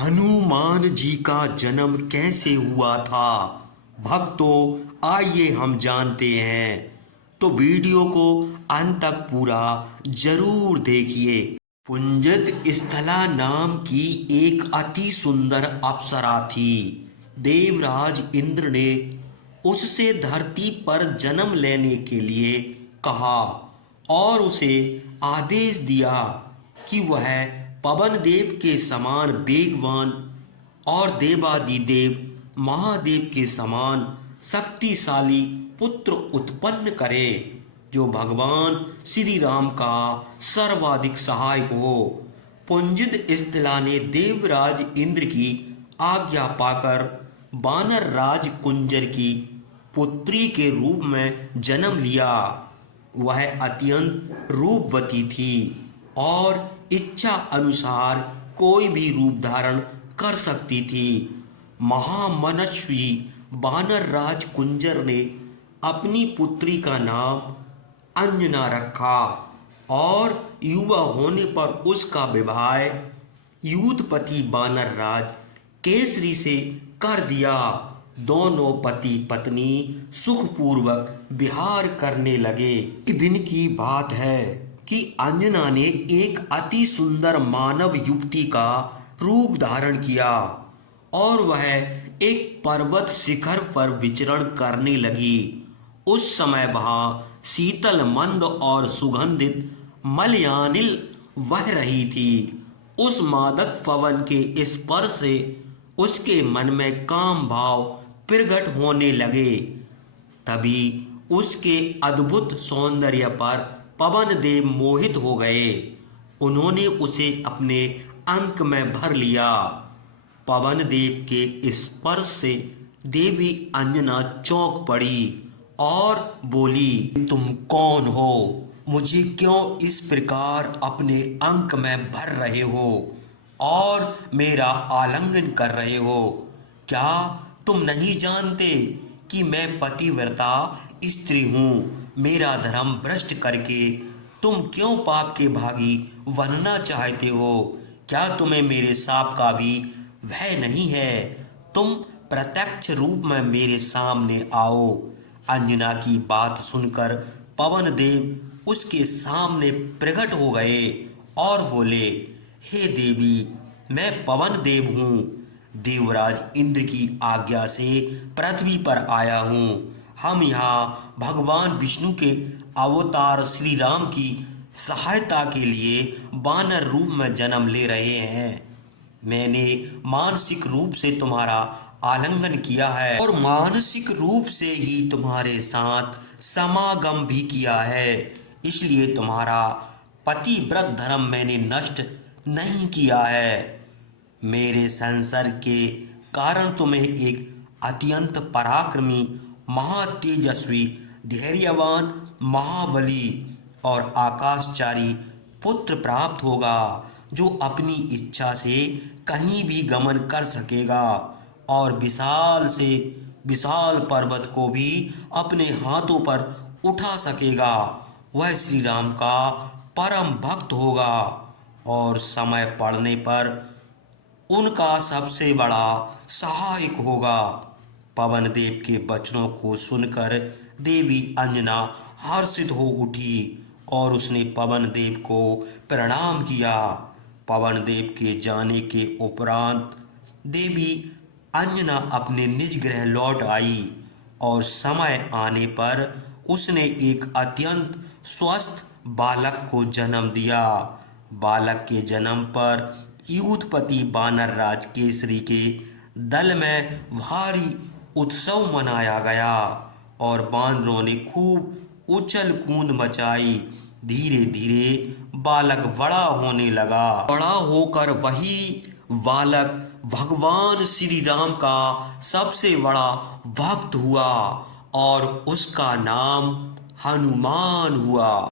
हनुमान जी का जन्म कैसे हुआ था? भक्तों, आइए हम जानते हैं। तो वीडियो को अंत तक पूरा जरूर देखिए। पुंजित स्थला नाम की एक अति सुंदर अप्सरा थी। देवराज इंद्र ने उससे धरती पर जन्म लेने के लिए कहा और उसे आदेश दिया कि वह पवन देव के समान वेगवान और देवादिदेव महादेव के समान शक्तिशाली पुत्र उत्पन्न करे, जो भगवान श्री राम का सर्वाधिक सहायक हो। पुंजित स्थला ने देवराज इंद्र की आज्ञा पाकर वानर राज कुंजर की पुत्री के रूप में जन्म लिया। वह अत्यंत रूपवती थी और इच्छा अनुसार कोई भी रूप धारण कर सकती थी। महामनस्वी वानर राज कुंजर ने अपनी पुत्री का नाम अंजना रखा और युवा होने पर उसका विवाह यूथपति वानर राज केसरी से कर दिया। दोनों पति पत्नी सुखपूर्वक विहार करने लगे। एक दिन की बात है कि अंजना ने एक अति सुंदर मानव युवती का रूप धारण किया और वह एक पर्वत शिखर पर विचरण करने लगी। उस समय वहां शीतल मंद और सुगंधित मलयानिल बह रही थी। उस मादक पवन के स्पर्श से उसके मन में काम भाव प्रकट होने लगे। तभी उसके अद्भुत सौंदर्य पर पवन देव मोहित हो गए। उन्होंने उसे अपने अंक में भर लिया। पवन देव के स्पर्श से देवी अंजना चौंक पड़ी और बोली, तुम कौन हो? मुझे क्यों इस प्रकार अपने अंक में भर रहे हो और मेरा आलिंगन कर रहे हो? क्या तुम नहीं जानते कि मैं पतिव्रता स्त्री हूँ? मेरा धर्म भ्रष्ट करके तुम क्यों पाप के भागी बनना चाहते हो? क्या तुम्हें मेरे शाप का भी भय नहीं है? तुम प्रत्यक्ष रूप में मेरे सामने आओ। अंजना की बात सुनकर पवन देव उसके सामने प्रकट हो गए और बोले, हे देवी, मैं पवन देव हूँ। देवराज इंद्र की आज्ञा से पृथ्वी पर आया हूँ। हम यहाँ भगवान विष्णु के अवतार श्री राम की सहायता के लिए वानर रूप में जन्म ले रहे हैं। मैंने मानसिक रूप से तुम्हारा आलिंगन किया है और मानसिक रूप से ही तुम्हारे साथ समागम भी किया है। इसलिए तुम्हारा पतिव्रत धर्म मैंने नष्ट नहीं किया है। मेरे संसर्ग के कारण तुम्हें एक अत्यंत पराक्रमी, महातेजस्वी, धैर्यवान, महाबली और आकाशचारी पुत्र प्राप्त होगा, जो अपनी इच्छा से कहीं भी गमन कर सकेगा और विशाल से विशाल पर्वत को भी अपने हाथों पर उठा सकेगा। वह श्री राम का परम भक्त होगा और समय पड़ने पर उनका सबसे बड़ा सहायक होगा। पवन देव के वचनों को सुनकर देवी अंजना हर्षित हो उठी और उसने पवन देव को प्रणाम किया। पवन देव के जाने के उपरांत देवी अंजना अपने निज गृह लौट आई और समय आने पर उसने एक अत्यंत स्वस्थ बालक को जन्म दिया। बालक के जन्म पर यूथपति वानर राज केसरी के दल में भारी उत्सव मनाया गया और वानरों ने खूब उछल कूद मचाई। धीरे धीरे बालक बड़ा होने लगा। बड़ा होकर वही बालक भगवान श्री राम का सबसे बड़ा भक्त हुआ और उसका नाम हनुमान हुआ।